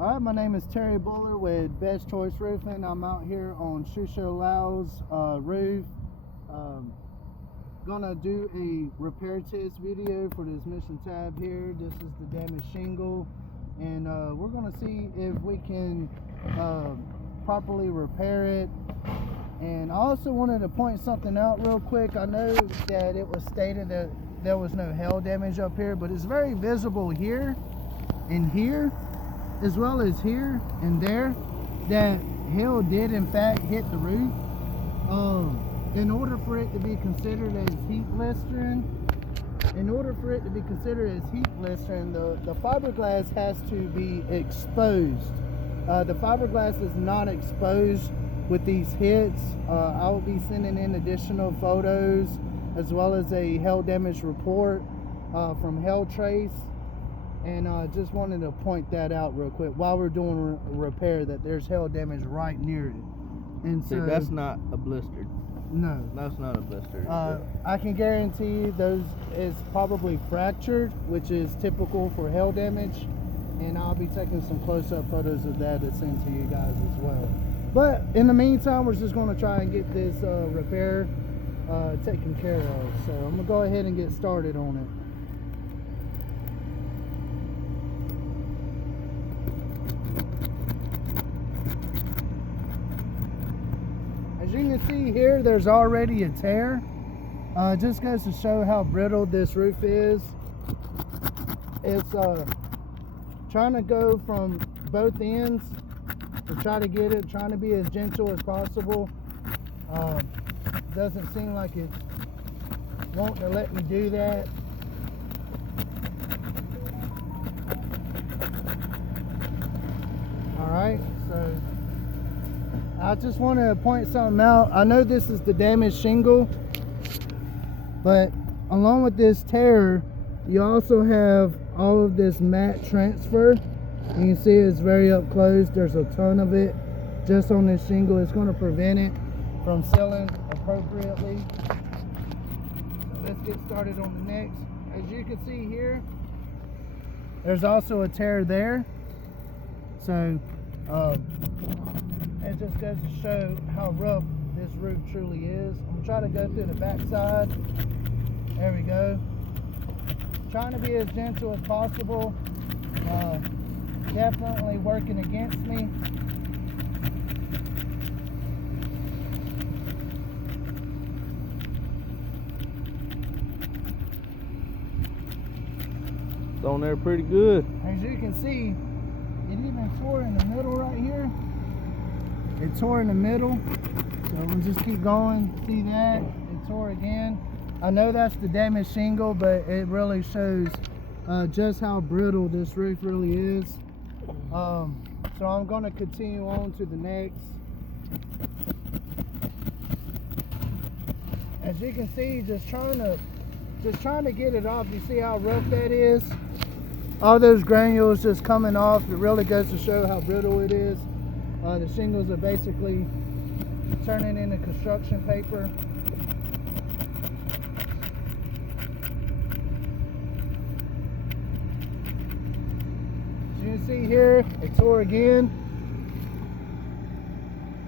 All right, my name is Terry Buller with Best Choice Roofing. I'm out here on Shusho Liao's roof. Gonna do a repair test video for this mission tab here. This is the damaged shingle, and we're gonna see if we can properly repair it. And I also wanted to point something out real quick. I know that it was stated that there was no hail damage up here, but it's very visible here and here, as well as here and there, that hail did in fact hit the roof. In order for it to be considered as heat blistering, the fiberglass has to be exposed. The fiberglass is not exposed with these hits. I will be sending in additional photos as well as a hail damage report from Hail Trace. And I just wanted to point that out real quick while we're doing repair, that there's hail damage right near it. And so that's not a blister. No, that's not a blister. I can guarantee those is probably fractured, which is typical for hail damage. And I'll be taking some close-up photos of that to send to you guys as well. But in the meantime, we're just going to try and get this repair taken care of. So I'm going to go ahead and get started on it. As you can see here, there's already a tear. Just goes to show how brittle this roof is. It's trying to go from both ends to try to get it, trying to be as gentle as possible. Doesn't seem like it's wanting to let me do that. Alright, so I just want to point something out. I know this is the damaged shingle, but along with this tear, you also have all of this mat transfer. You can see it's very up close. There's a ton of it just on this shingle. It's going to prevent it from sealing appropriately. So let's get started on the next. As you can see here, there's also a tear there. So it just goes to show how rough this roof truly is. I'm going to try to go through the back side. There we go. Trying to be as gentle as possible. Definitely working against me. It's on there pretty good. As you can see, it even tore in the middle right here. It tore in the middle. So we'll just keep going. See that? It tore again. I know that's the damaged shingle, but it really shows just how brittle this roof really is. So I'm going to continue on to the next. As you can see, just trying to get it off. You see how rough that is? All those granules just coming off. It really goes to show how brittle it is. The shingles are basically turning into construction paper. As you can see here, it tore again.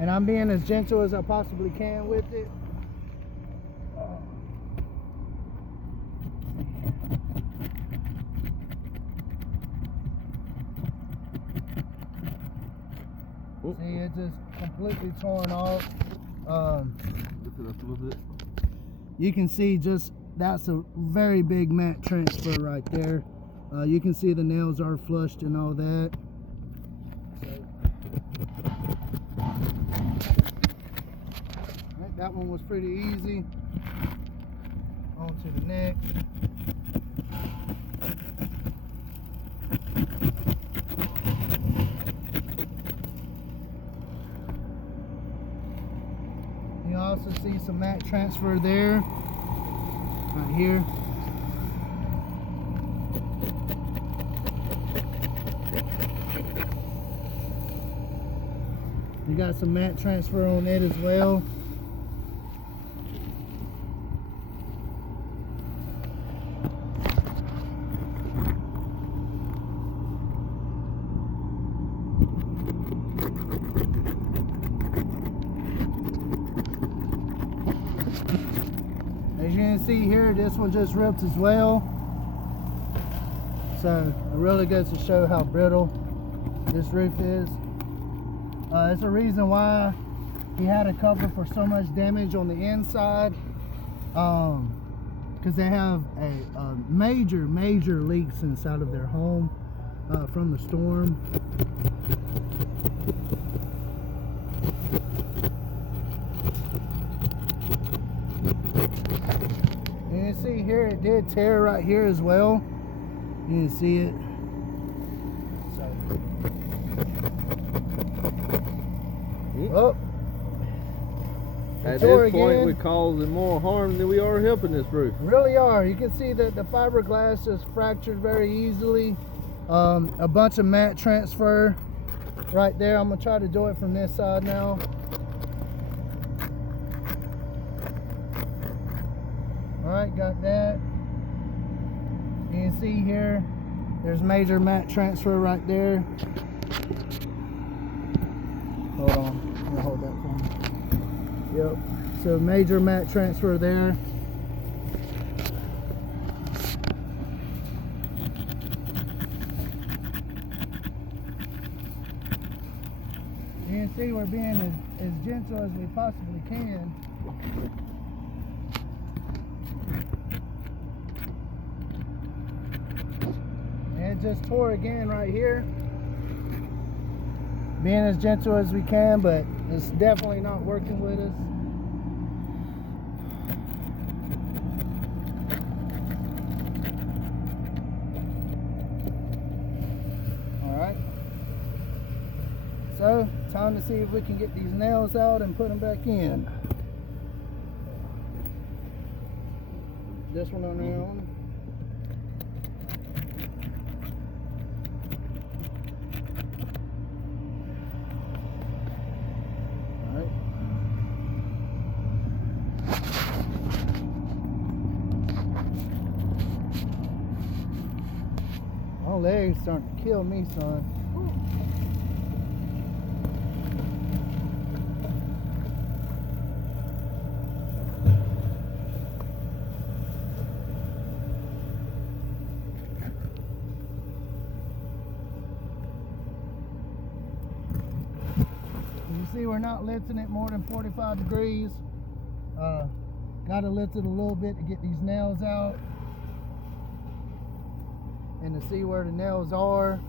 And I'm being as gentle as I possibly can with it. See, it just completely torn off. You can see just that's a very big mat transfer right there. You can see the nails are flushed and all that. Right, that one was pretty easy. On to the next. You also see some mat transfer there, right here. You got some mat transfer on it as well. can see here, this one just ripped as well. So it really goes to show how brittle this roof is. It's a reason why he had to cover for so much damage on the inside, because they have a major leaks inside of their home from the storm. And you see here, it did tear right here as well. You can see it. Oh, at this point, we're causing more harm than we are helping this roof. Really are. You can see that the fiberglass is fractured very easily. A bunch of mat transfer right there. I'm gonna try to do it from this side now. All right, got that. You can see here, there's major mat transfer right there. Hold on. Hold that for me. Yep. So major mat transfer there. You can see we're being as gentle as we possibly can. And it just tore again right here. Being as gentle as we can, but it's definitely not working with us. Alright. So, time to see if we can get these nails out and put them back in. This one on their own. My legs starting to kill me, son. You see, we're not lifting it more than 45 degrees. Got to lift it a little bit to get these nails out and to see where the nails are.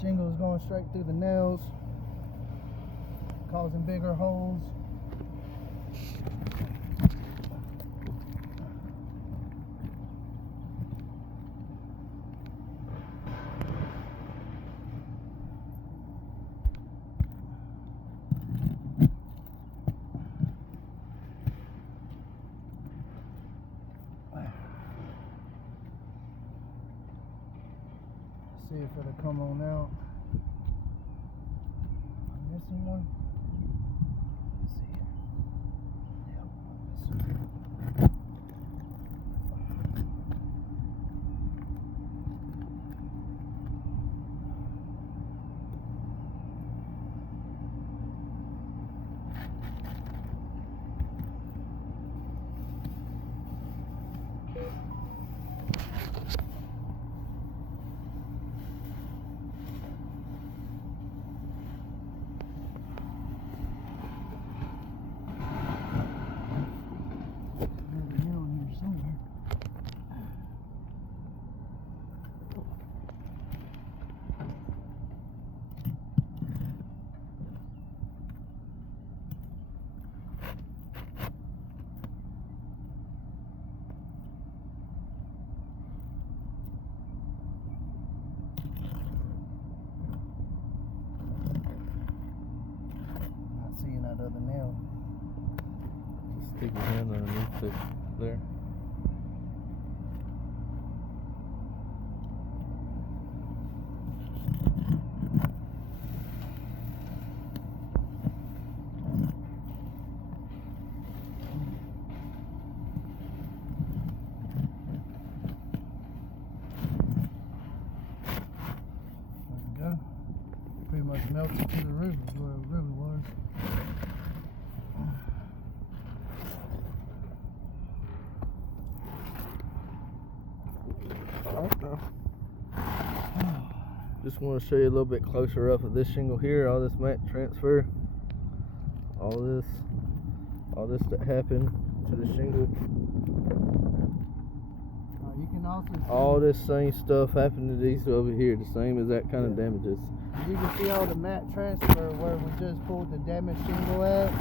Shingles going straight through the nails, causing bigger holes. See if it'll come on out. I'm missing one. Let's see. Yep, I'm missing one. Stick your hand underneath it there. Pretty much melted to the roof is where it really was. Just want to show you a little bit closer up of this shingle here, all this mat transfer, all this that happened to the shingle. You can also see all this same stuff happened to these over here, the same exact kind of damages. You can see all the mat transfer where we just pulled the damaged shingle at.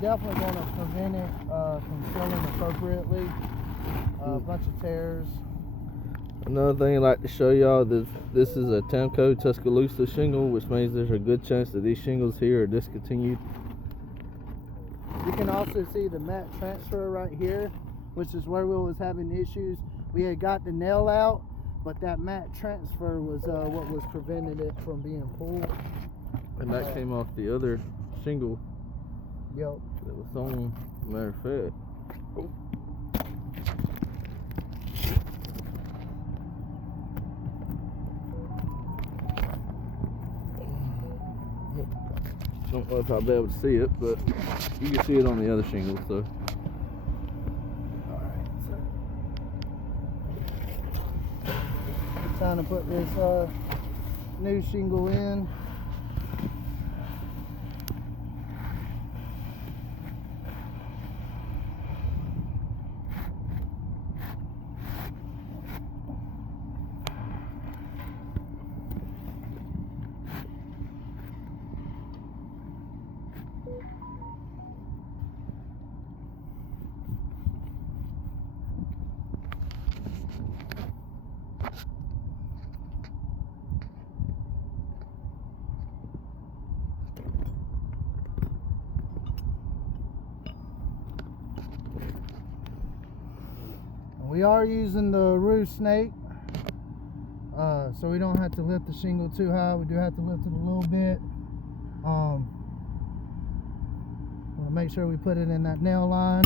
Definitely going to prevent it from selling appropriately. A bunch of tears. Another thing I'd like to show y'all, this is a Tamco Tuscaloosa shingle, which means there's a good chance that these shingles here are discontinued. You can also see the mat transfer right here, which is where we was having issues. We had got the nail out, but that mat transfer was what was preventing it from being pulled. And that came off the other shingle. Yep. That was on, matter of fact. Oh. Don't know if I'll be able to see it, but you can see it on the other shingle, so. Alright, so time to put this new shingle in. We are using the roof snake, so we don't have to lift the shingle too high. We do have to lift it a little bit. Want to make sure we put it in that nail line.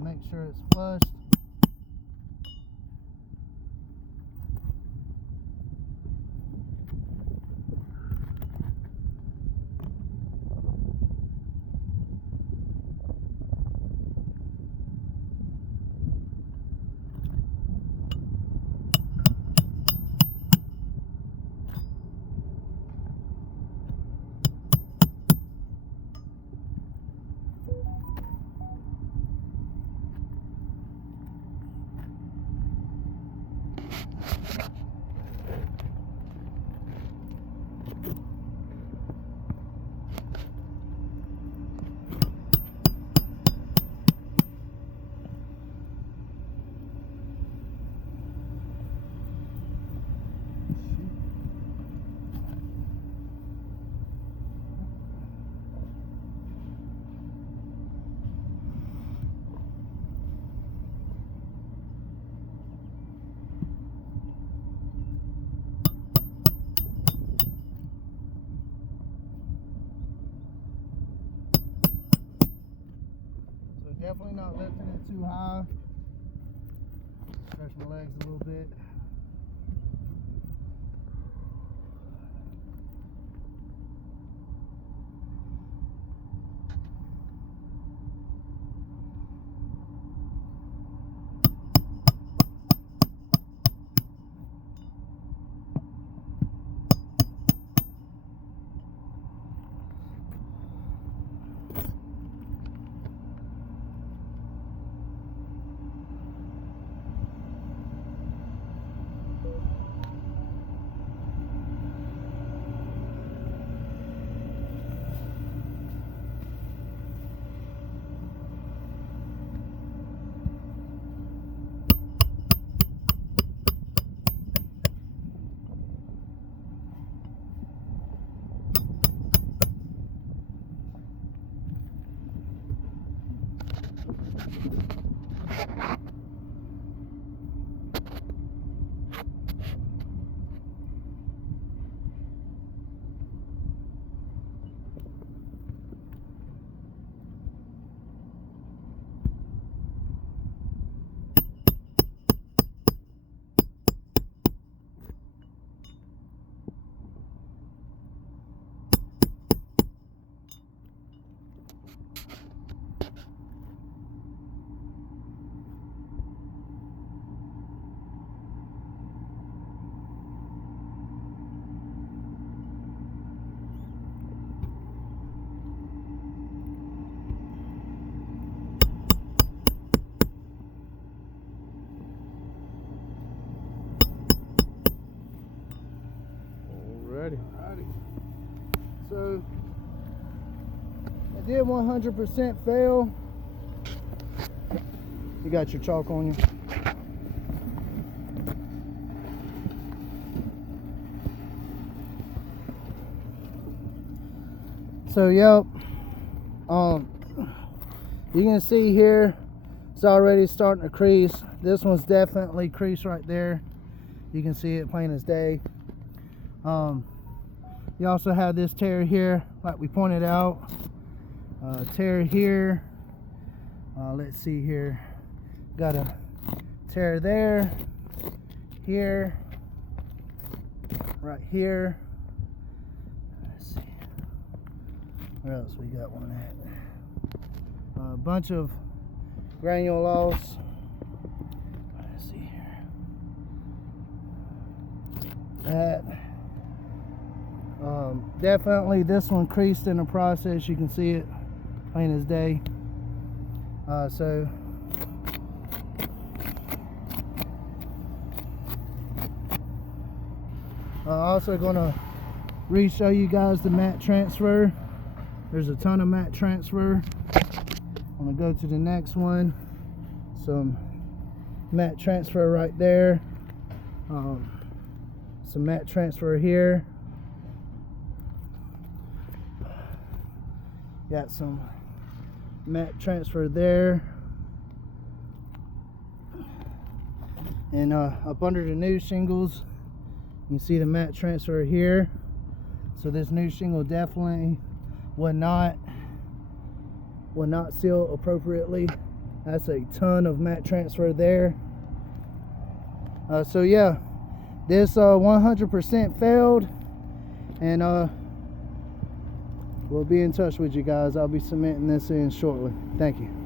Make sure it's flushed. Definitely not lifting it too high. Stretch my legs a little bit. Alrighty. So I did 100% fail. You got your chalk on you. So yep, you can see here it's already starting to crease. This one's definitely creased right there. You can see it plain as day. You also have this tear here, like we pointed out. Tear here. Let's see here. Got a tear there, here, right here. Let's see. Where else we got one at? A bunch of granule loss. Let's see here. That. Definitely this one creased in the process. You can see it plain as day. So also going to re-show you guys the mat transfer. There's a ton of mat transfer. I'm going to go to the next one. Some mat transfer right there. Some mat transfer here. Got some mat transfer there. And up under the new shingles, you can see the mat transfer here. So this new shingle definitely will not seal appropriately. That's a ton of mat transfer there. So yeah, this 100% failed, and we'll be in touch with you guys. I'll be cementing this in shortly. Thank you.